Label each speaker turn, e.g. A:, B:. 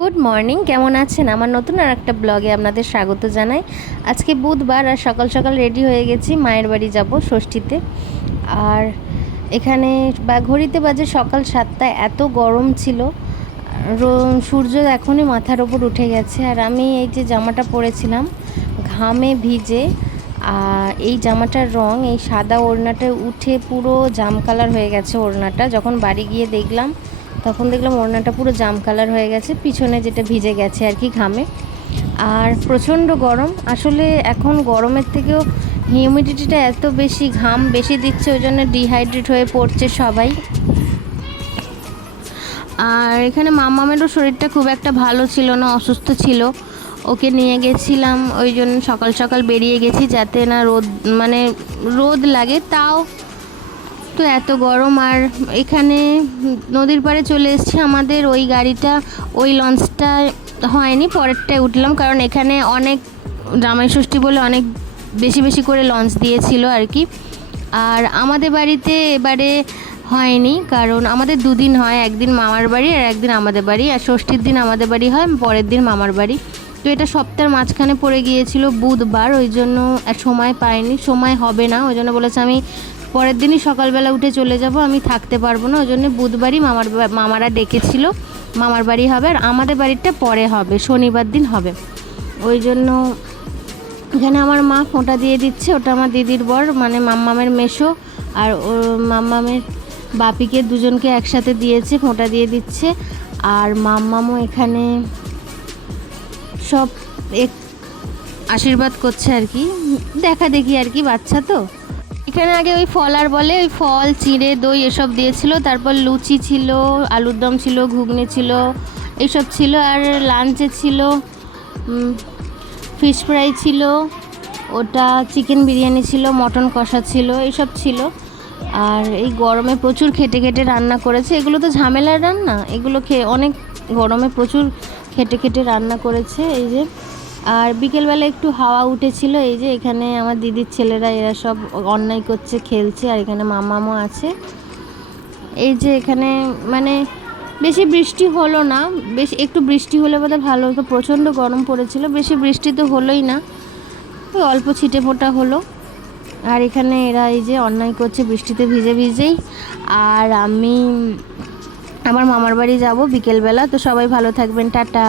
A: Good morning কেমন আছেন? আমার নতুন আর একটা ব্লগে আপনাদের স্বাগত জানাই। আজকে বুধবার আর সকাল সকাল রেডি হয়ে গেছি, মায়ের বাড়ি যাব ষষ্ঠীতে। আর এখানে বা ঘড়িতে বাজে সকাল সাতটায়, এত গরম ছিল। সূর্য এখনই মাথার ওপর উঠে গেছে। আর আমি এই যে জামাটা পরেছিলাম, ঘামে ভিজে, আর এই জামাটার রং, এই সাদা ওড়নাটা উঠে পুরো জাম কালার হয়ে গেছে ওড়নাটা। যখন বাড়ি গিয়ে দেখলাম তখন দেখলাম ওড়নাটা পুরো জাম কালার হয়ে গেছে, পিছনে যেটা ভিজে গেছে আর কি ঘামে। আর প্রচণ্ড গরম, আসলে এখন গরমের থেকেও হিউমিডিটিটা এত বেশি, ঘাম বেশি দিচ্ছে, ওই জন্য ডিহাইড্রেট হয়ে পড়ছে সবাই। আর এখানে মামামেরও শরীরটা খুব একটা ভালো ছিল না, অসুস্থ ছিল। ওকে নিয়ে গেছিলাম, ওই জন্য সকাল সকাল বেরিয়ে গেছি যাতে না রোদ মানে রোদ লাগে, তাও তো এত গরম আর এখানে নদীর পাড়ে চলে এসেছি আমাদের ওই গাড়িটা, ওই লঞ্চটা হয়নি, পরেরটায় উঠলাম কারণ এখানে অনেক জামাই ষষ্ঠী বলে অনেক বেশি বেশি করে লঞ্চ দিয়েছিল আর কি। আর আমাদের বাড়িতে এবারে হয়নি কারণ আমাদের দুদিন হয়, একদিন মামার বাড়ি আর একদিন আমাদের বাড়ি। আর ষষ্ঠীর দিন আমাদের বাড়ি হয়, পরের দিন মামার বাড়ি। তো এটা সপ্তাহের মাঝখানে পড়ে গিয়েছিল বুধবার, ওই জন্য সময় পাইনি, সময় হবে না, ওই জন্য বলেছে আমি পরের দিনই সকালবেলা উঠে চলে যাব, আমি থাকতে পারব না ওই জন্য বুধবারই মামার মামারা ডেকেছিল, মামার বাড়ি হবে আর আমাদের বাড়িটা পরে হবে, শনিবার দিন হবে। ওই জন্য এখানে আমার মা ফোঁটা দিয়ে দিচ্ছে, ওটা আমার দিদির বর মানে মাম্মামের মেশো আর ও মাম্মামের বাপিকে দুজনকে একসাথে দিয়েছে, ফোঁটা দিয়ে দিচ্ছে। আর মাম্মামও এখানে সব এক, আশীর্বাদ করছে আর কি, দেখা দেখি আর কি, বাচ্চা তো। এখানে আগে ওই ফল আর বলে, ওই ফল, চিঁড়ে, দই এসব দিয়েছিল। তারপর লুচি ছিল, আলুর দম ছিল, ঘুগনি ছিল এইসব ছিল। আর লাঞ্চে ছিল ফিশ ফ্রাই ছিল, ওটা চিকেন বিরিয়ানি ছিল মটন কষা ছিল এইসব ছিল। আর এই গরমে প্রচুর খেটে খেটে রান্না করেছে। এগুলো তো ঝামেলার রান্না। এগুলো খেয়ে অনেক গরমে প্রচুর খেটে খেটে রান্না করেছে। এই যে আর বিকেলবেলা একটু হাওয়া উঠেছিল, এই যে এখানে আমার দিদির ছেলেরা এরা সব অন্যায় করছে, খেলছে, আর এখানে মামামও আছে। এই যে এখানে মানে বেশি বৃষ্টি হলো না, বেশ একটু বৃষ্টি হলে বোধহয় ভালো হতো, প্রচণ্ড গরম পড়েছিল, বেশি বৃষ্টি তো হলোই না, ওই অল্প ছিটে ফোটা হলো। আর এখানে এরা এই যে অন্যায় করছে, বৃষ্টিতে ভিজে ভিজেই। আর আমি, আমার মামার বাড়ি যাব বিকেলবেলা, তো সবাই ভালো থাকবেন, টাটা।